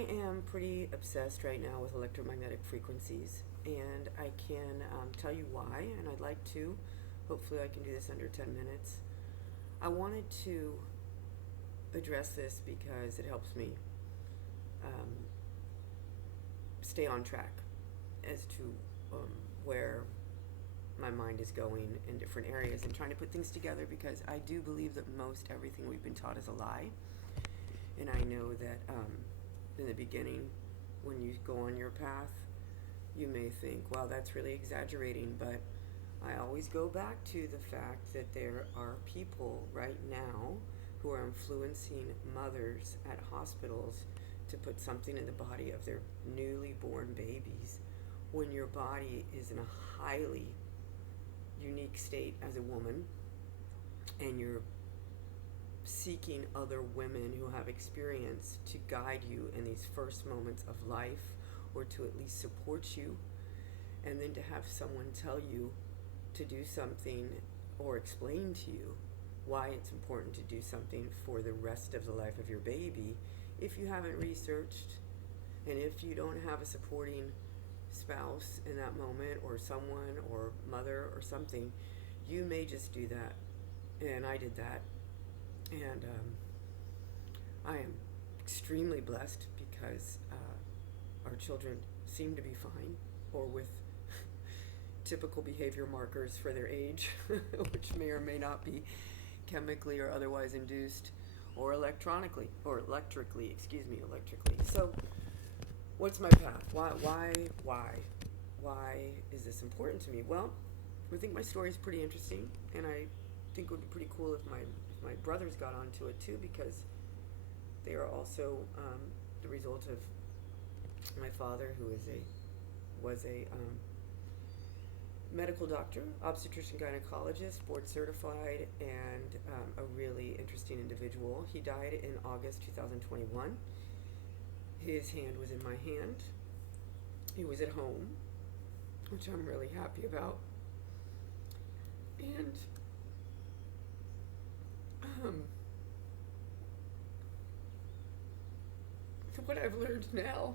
I am pretty obsessed right now with electromagnetic frequencies, and I can tell you why, and I'd like to. Hopefully, I can do this under 10 minutes. I wanted to address this because it helps me um, stay on track as to where my mind is going in different areas and trying to put things together, because I do believe that most everything we've been taught is a lie. And I know that in the beginning, when you go on your path, you may think, wow, that's really exaggerating, but I always go back to the fact that there are people right now who are influencing mothers at hospitals to put something in the body of their newly born babies when your body is in a highly unique state as a woman, and you're seeking other women who have experience to guide you in these first moments of life, or to at least support you, and then to have someone tell you to do something or explain to you why it's important to do something for the rest of the life of your baby. If you haven't researched, and if you don't have a supporting spouse in that moment, or someone, or mother, or something, you may just do that. And I did that. And I am extremely blessed because our children seem to be fine, or with typical behavior markers for their age, which may or may not be chemically or otherwise induced, or electrically. So, what's my path? Why is this important to me? Well, I think my story is pretty interesting, and I think it would be pretty cool if my brothers got onto it too, because they are also the result of my father, who was a medical doctor, obstetrician gynecologist, board certified, and a really interesting individual. He died in August 2021. His hand was in my hand. He was at home, which I'm really happy about. And what I've learned now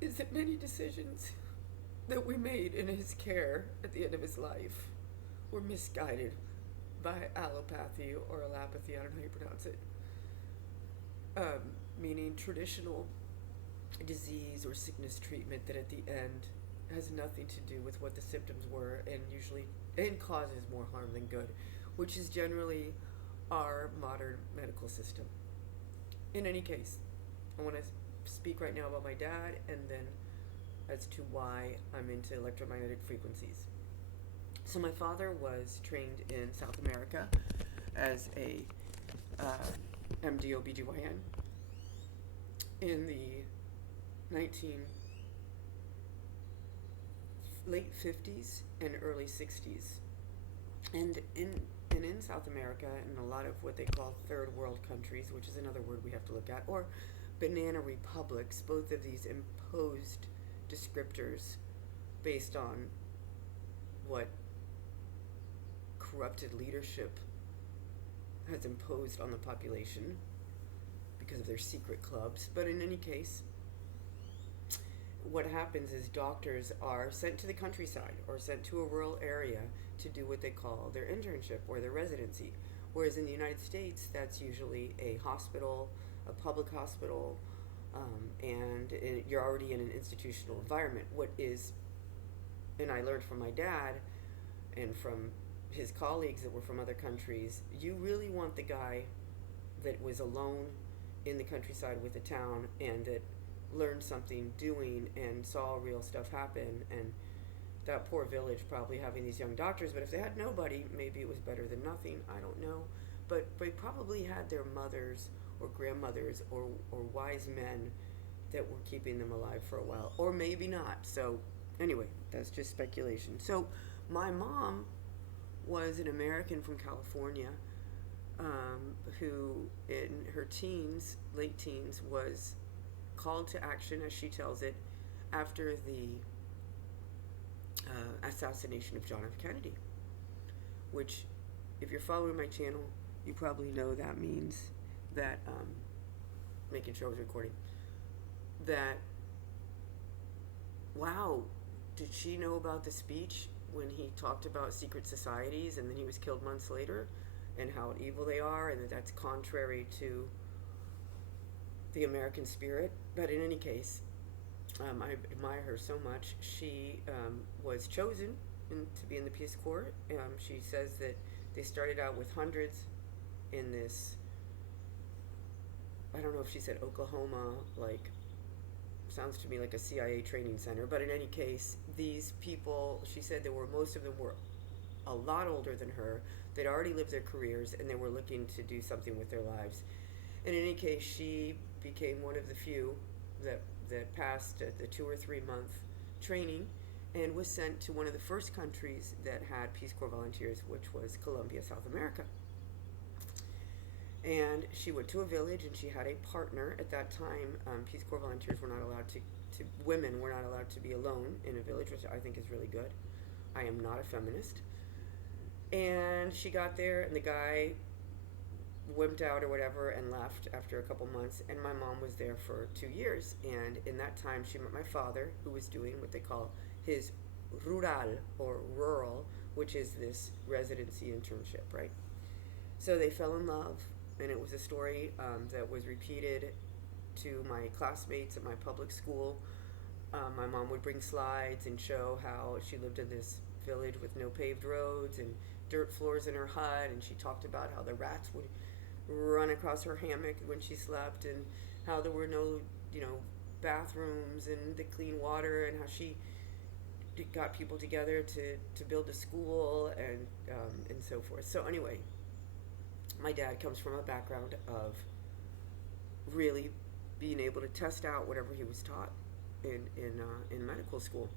is that many decisions that we made in his care at the end of his life were misguided by allopathy or allopathy, I don't know how you pronounce it, meaning traditional disease or sickness treatment that at the end has nothing to do with what the symptoms were, and causes more harm than good, which is generally our modern medical system. In any case, I want to speak right now about my dad, and then as to why I'm into electromagnetic frequencies. So my father was trained in South America as a MD-ObGyn in the late 50s and early 60s. And in South America, and a lot of what they call third world countries, which is another word we have to look at, or banana republics, both of these imposed descriptors based on what corrupted leadership has imposed on the population because of their secret clubs. But in any case, what happens is doctors are sent to the countryside or sent to a rural area to do what they call their internship or their residency. Whereas in the United States, that's usually a hospital, a public hospital, and you're already in an institutional environment. And I learned from my dad and from his colleagues that were from other countries, you really want the guy that was alone in the countryside with a town and that learned something doing and saw real stuff happen. And that poor village probably having these young doctors, but if they had nobody, maybe it was better than nothing, I don't know. But they probably had their mothers or grandmothers or wise men that were keeping them alive for a while, or maybe not. So anyway, that's just speculation. So my mom was an American from California who in her teens, late teens, was called to action, as she tells it, after the assassination of John F. Kennedy, which, if you're following my channel, you probably know that means that making sure I was recording, that, wow, did she know about the speech when he talked about secret societies and then he was killed months later and how evil they are and that that's contrary to the American spirit? But in any case, I admire her so much. She was chosen to be in the Peace Corps. She says that they started out with hundreds in this, I don't know if she said Oklahoma, like, sounds to me like a CIA training center. But in any case, these people, she said most of them were a lot older than her. They'd already lived their careers and they were looking to do something with their lives. And in any case, she became one of the few that passed the 2 or 3 month training and was sent to one of the first countries that had Peace Corps volunteers, which was Colombia, South America. And she went to a village and she had a partner. At that time, Peace Corps volunteers were not allowed women were not allowed to be alone in a village, which I think is really good. I am not a feminist. And she got there and the guy wimped out or whatever and left after a couple months, and my mom was there for 2 years. And in that time she met my father, who was doing what they call his rural, or rural, which is this residency internship, right? So they fell in love, and it was a story that was repeated to my classmates at my public school. My mom would bring slides and show how she lived in this village with no paved roads and dirt floors in her hut, and she talked about how the rats would run across her hammock when she slept, and how there were no, bathrooms and the clean water, and how she got people together to build a school and so forth. So anyway, my dad comes from a background of really being able to test out whatever he was taught in medical school.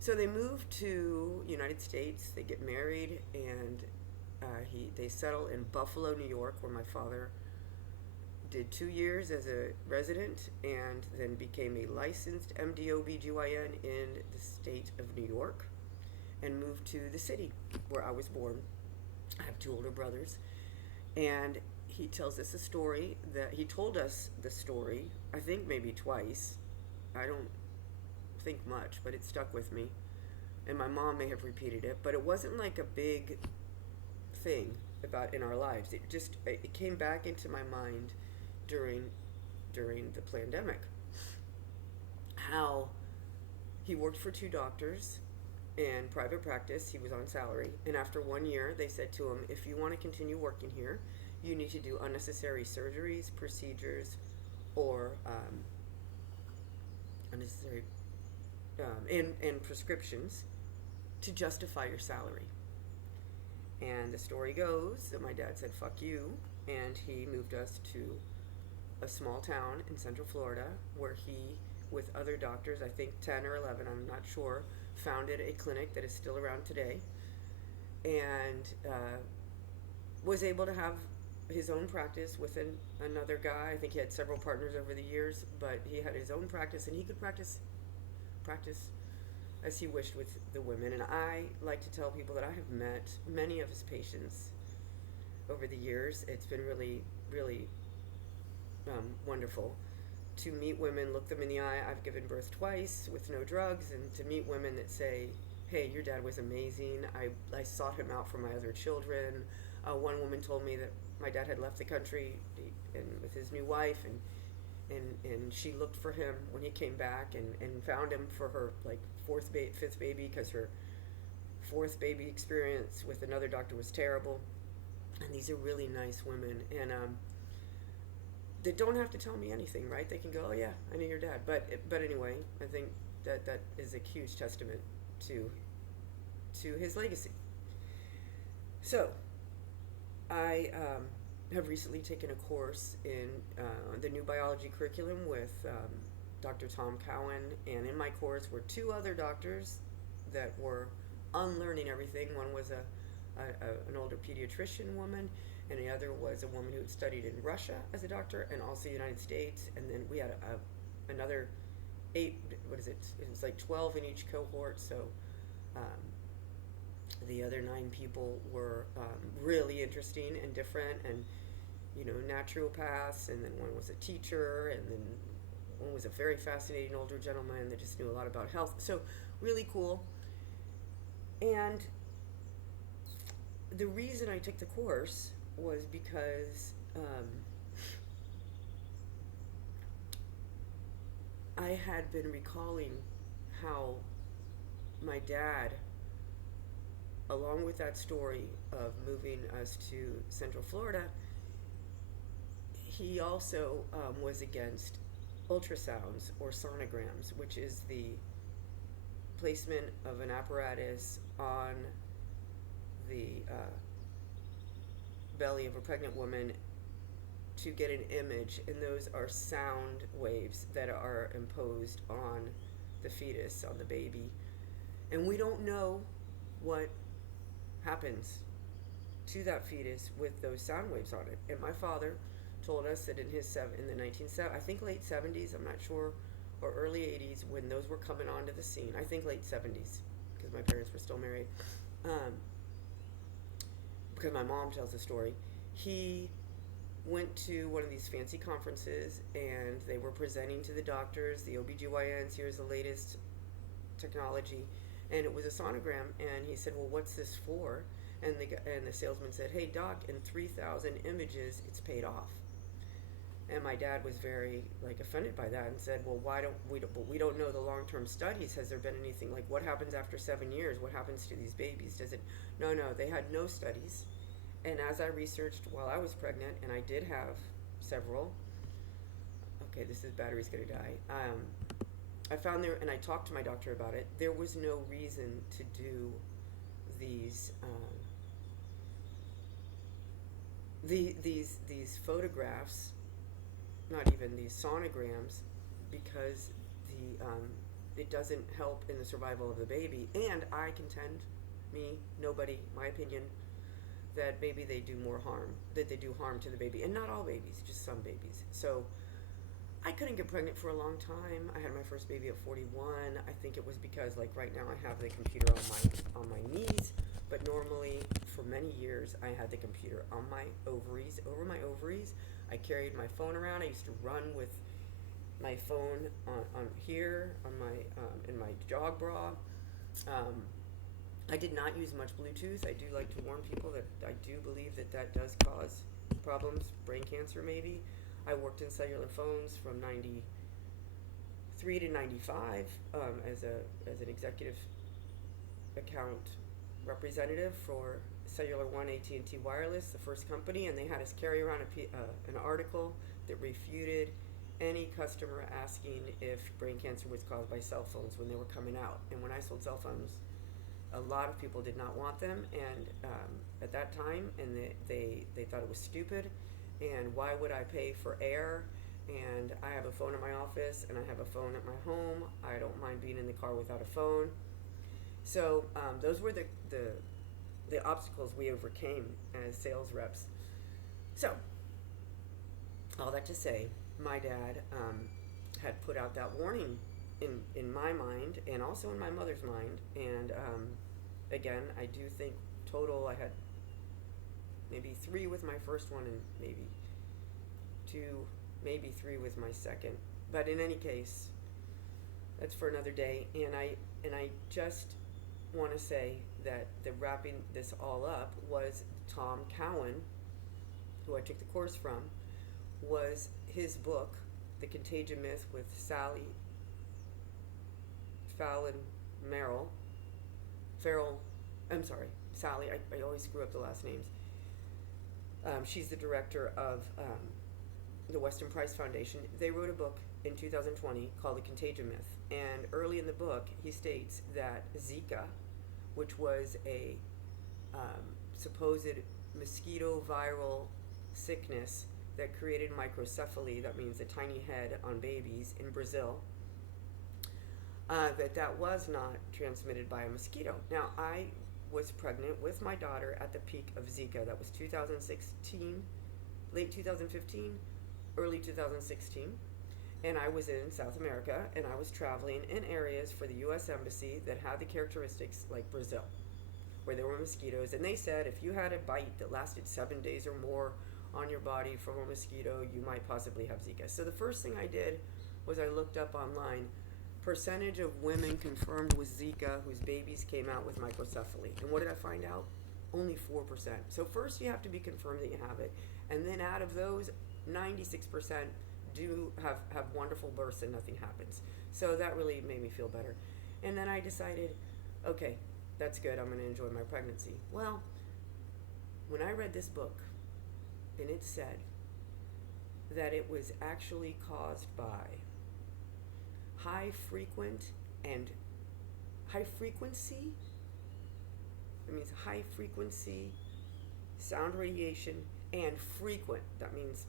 So they moved to United States. They get married, and they settle in Buffalo, New York, where my father did 2 years as a resident and then became a licensed MD-ObGyn in the state of New York, and moved to the city where I was born. I have 2 older brothers, and he tells us a story that he told us the story, I think maybe twice. I don't think much, but it stuck with me, and my mom may have repeated it, but it wasn't like a big thing about in our lives. It came back into my mind during the pandemic, how he worked for 2 doctors in private practice. He was on salary, and after 1 year they said to him, if you want to continue working here, you need to do unnecessary surgeries, procedures, or unnecessary and prescriptions to justify your salary. And the story goes that my dad said, fuck you, and he moved us to a small town in Central Florida where he, with other doctors, I think 10 or 11, I'm not sure, founded a clinic that is still around today, and was able to have his own practice with another guy. I think he had several partners over the years, but he had his own practice, and he could practice as he wished with the women. And I like to tell people that I have met many of his patients over the years. It's been really, really wonderful to meet women, look them in the eye. I've given birth twice with no drugs, and to meet women that say, hey, your dad was amazing. I sought him out for my other children. One woman told me that my dad had left the country and with his new wife, and she looked for him when he came back and found him for her fifth baby, because her 4th baby experience with another doctor was terrible. And these are really nice women, and they don't have to tell me anything, right? They can go, oh yeah, I knew your dad. But anyway, I think that is a huge testament to his legacy. So I have recently taken a course in the new biology curriculum with Dr. Tom Cowan, and in my course were 2 other doctors that were unlearning everything. One was an older pediatrician woman, and the other was a woman who had studied in Russia as a doctor and also the United States. And then we had another 8, it was like 12 in each cohort, so the other 9 people were really interesting and different, and naturopaths, and then one was a teacher, and then one was a very fascinating older gentleman that just knew a lot about health. So really cool. And the reason I took the course was because I had been recalling how my dad, along with that story of moving us to Central Florida, he also was against ultrasounds or sonograms, which is the placement of an apparatus on the belly of a pregnant woman to get an image, and those are sound waves that are imposed on the fetus, on the baby. And we don't know what happens to that fetus with those sound waves on it. And my father told us that in the I think late 70s, I'm not sure, or early 80s, when those were coming onto the scene. I think late 70s, because my parents were still married. Because my mom tells the story. He went to one of these fancy conferences, and they were presenting to the doctors, the OBGYNs, here's the latest technology, and it was a sonogram. And he said, well, what's this for? And the salesman said, hey doc, in 3,000 images it's paid off. And my dad was very offended by that and said, well, we don't know the long-term studies. Has there been anything, what happens after 7 years? What happens to these babies? No, they had no studies. And as I researched while I was pregnant, and I did have several, this battery's gonna die. I found there, and I talked to my doctor about it, there was no reason to do these photographs, not even these sonograms, because it doesn't help in the survival of the baby. And I contend, my opinion, that maybe they do harm to the baby, and not all babies, just some babies. So I couldn't get pregnant for a long time. I had my first baby at 41. I think it was because right now I have the computer on my knees, but normally for many years I had the computer on my ovaries, over my ovaries. I carried my phone around. I used to run with my phone on here, on in my jog bra. I did not use much Bluetooth. I do like to warn people that I do believe that does cause problems, brain cancer maybe. I worked in cellular phones from 93 to 95 as an executive account representative for Cellular One AT&T Wireless, the first company, and they had us carry around an article that refuted any customer asking if brain cancer was caused by cell phones when they were coming out. And when I sold cell phones, a lot of people did not want them, and at that time, and they thought it was stupid, and why would I pay for air? And I have a phone in my office, and I have a phone at my home. I don't mind being in the car without a phone. So those were the obstacles we overcame as sales reps. So all that to say, my dad had put out that warning in my mind, and also in my mother's mind. And again, I do think total I had maybe 3 with my first one, and maybe 2, maybe 3 with my second. But in any case, that's for another day. And I just want to say that the wrapping this all up was Tom Cowan, who I took the course from, was his book, The Contagion Myth, with Sally Sally, I always screw up the last names. She's the director of the Weston Price Foundation. They wrote a book in 2020 called The Contagion Myth. And early in the book, he states that Zika, which was a supposed mosquito viral sickness that created microcephaly, that means a tiny head on babies in Brazil, that was not transmitted by a mosquito. Now, I was pregnant with my daughter at the peak of Zika. That was 2016, late 2015, early 2016. And I was in South America, and I was traveling in areas for the U.S. Embassy that had the characteristics like Brazil, where there were mosquitoes. And they said if you had a bite that lasted 7 days or more on your body from a mosquito, you might possibly have Zika. So the first thing I did was I looked up online percentage of women confirmed with Zika whose babies came out with microcephaly. And what did I find out? Only 4%. So first you have to be confirmed that you have it. And then out of those, 96% do have wonderful births and nothing happens. So that really made me feel better. And then I decided, okay, that's good, I'm going to enjoy my pregnancy. Well, when I read this book, and it said that it was actually caused by high frequency, that means high frequency sound radiation, and frequent, that means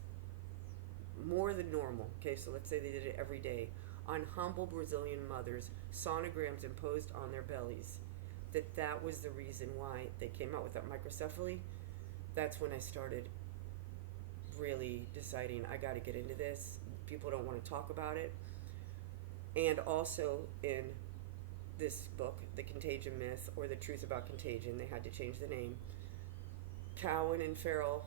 more than normal. Okay, so let's say they did it every day on humble Brazilian mothers, sonograms imposed on their bellies, that was the reason why they came out with that microcephaly. That's when I started really deciding I got to get into this. People don't want to talk about it. And also in this book, The Contagion Myth, or The Truth About Contagion, they had to change the name. Cowan and Farrell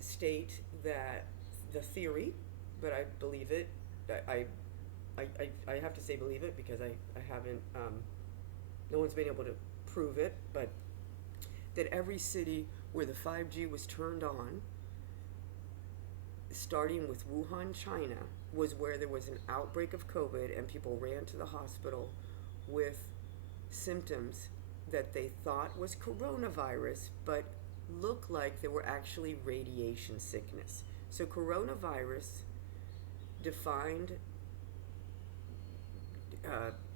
state that the theory, but I believe it. I have to say believe it because I haven't, no one's been able to prove it, but that every city where the 5G was turned on, starting with Wuhan, China, was where there was an outbreak of COVID and people ran to the hospital with symptoms that they thought was coronavirus, but looked like they were actually radiation sickness. So coronavirus defined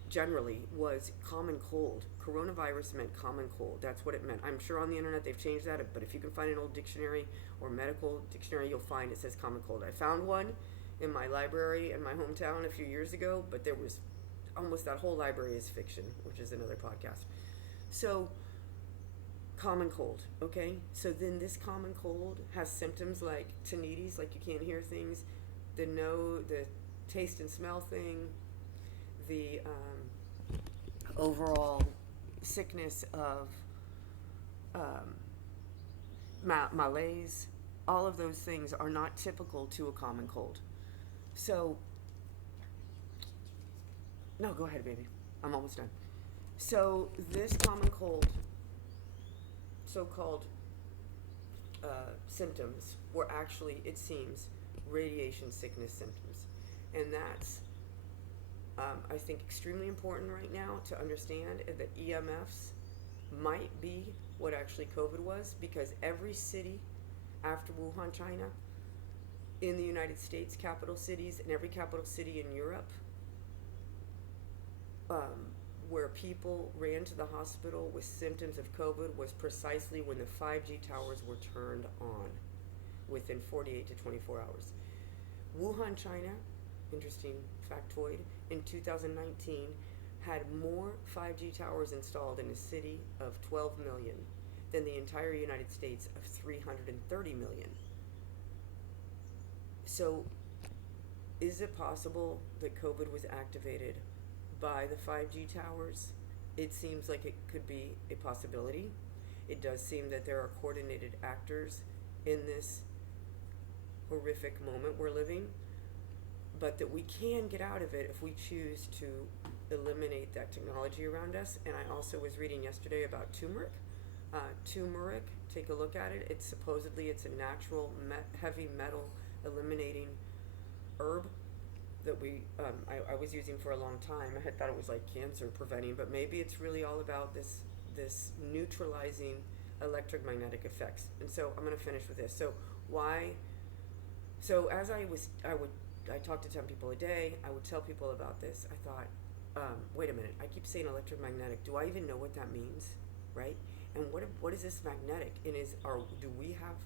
generally was common cold. Coronavirus meant common cold. That's what it meant. I'm sure on the internet they've changed that, but if you can find an old dictionary or medical dictionary, you'll find it says common cold. I found one in my library in my hometown a few years ago, but there was almost that whole library is fiction, which is another podcast. So common cold, okay? So then this common cold has symptoms like tinnitus, like you can't hear things, the taste and smell thing, the overall sickness of malaise. All of those things are not typical to a common cold. So, no, go ahead, baby. I'm almost done. So this common cold, so-called symptoms, were actually, it seems, radiation sickness symptoms. And that's, I think, extremely important right now to understand that EMFs might be what actually COVID was, because every city after Wuhan, China, in the United States, capital cities, and every capital city in Europe, where people ran to the hospital with symptoms of COVID, was precisely when the 5G towers were turned on, within 48 to 24 hours. Wuhan, China, interesting factoid, in 2019 had more 5G towers installed in a city of 12 million than the entire United States of 330 million. So, is it possible that COVID was activated by the 5G towers? It seems like it could be a possibility. It does seem that there are coordinated actors in this horrific moment we're living, but that we can get out of it if we choose to eliminate that technology around us. And I also was reading yesterday about turmeric. Turmeric, take a look at it. It's supposedly a natural heavy metal eliminating herb that I was using for a long time. I had thought it was like cancer preventing, but maybe it's really all about this neutralizing electromagnetic effects. And so I'm going to finish with this. So as I talked to 10 people a day. I would tell people about this. I thought, wait a minute, I keep saying electromagnetic. Do I even know what that means, right? And what is this magnetic? And do we have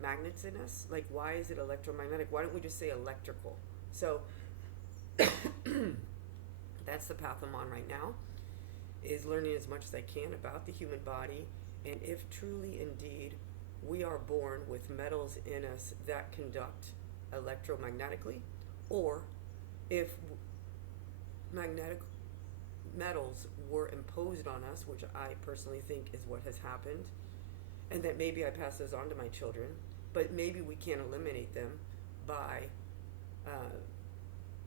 magnets in us? Like, why is it electromagnetic? Why don't we just say electrical? So that's the path I'm on right now, is learning as much as I can about the human body, and if truly indeed we are born with metals in us that conduct electromagnetically, or if magnetic metals were imposed on us, which I personally think is what has happened, and that maybe I pass those on to my children, but maybe we can't eliminate them by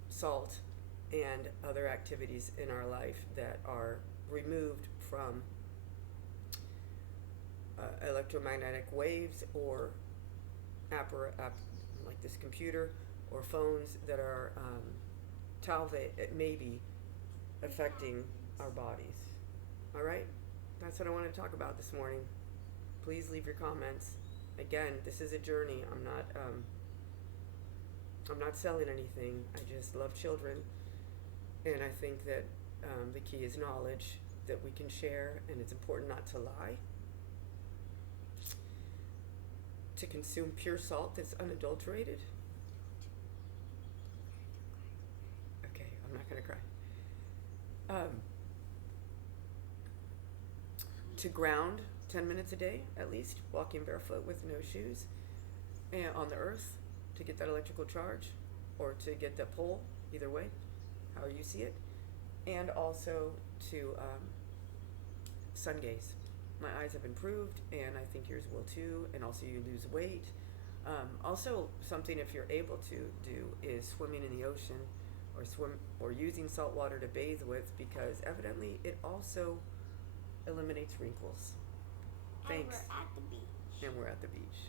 salt and other activities in our life that are removed from electromagnetic waves or like this computer or phones that are maybe affecting our bodies. All right, that's what I want to talk about this morning. Please leave your comments. Again, this is a journey. I'm not selling anything. I just love children, and I think that the key is knowledge that we can share, and it's important not to lie. To consume pure salt that's unadulterated. Okay, I'm not going to cry. To ground 10 minutes a day, at least, walking barefoot with no shoes and on the earth to get that electrical charge, or to get that pull, either way, how you see it. And also to sun gaze. My eyes have improved, and I think yours will too, and also you lose weight. Also, something if you're able to do is swimming in the ocean, or using salt water to bathe with, because evidently it also eliminates wrinkles. Thanks. And we're at the beach. And we're at the beach.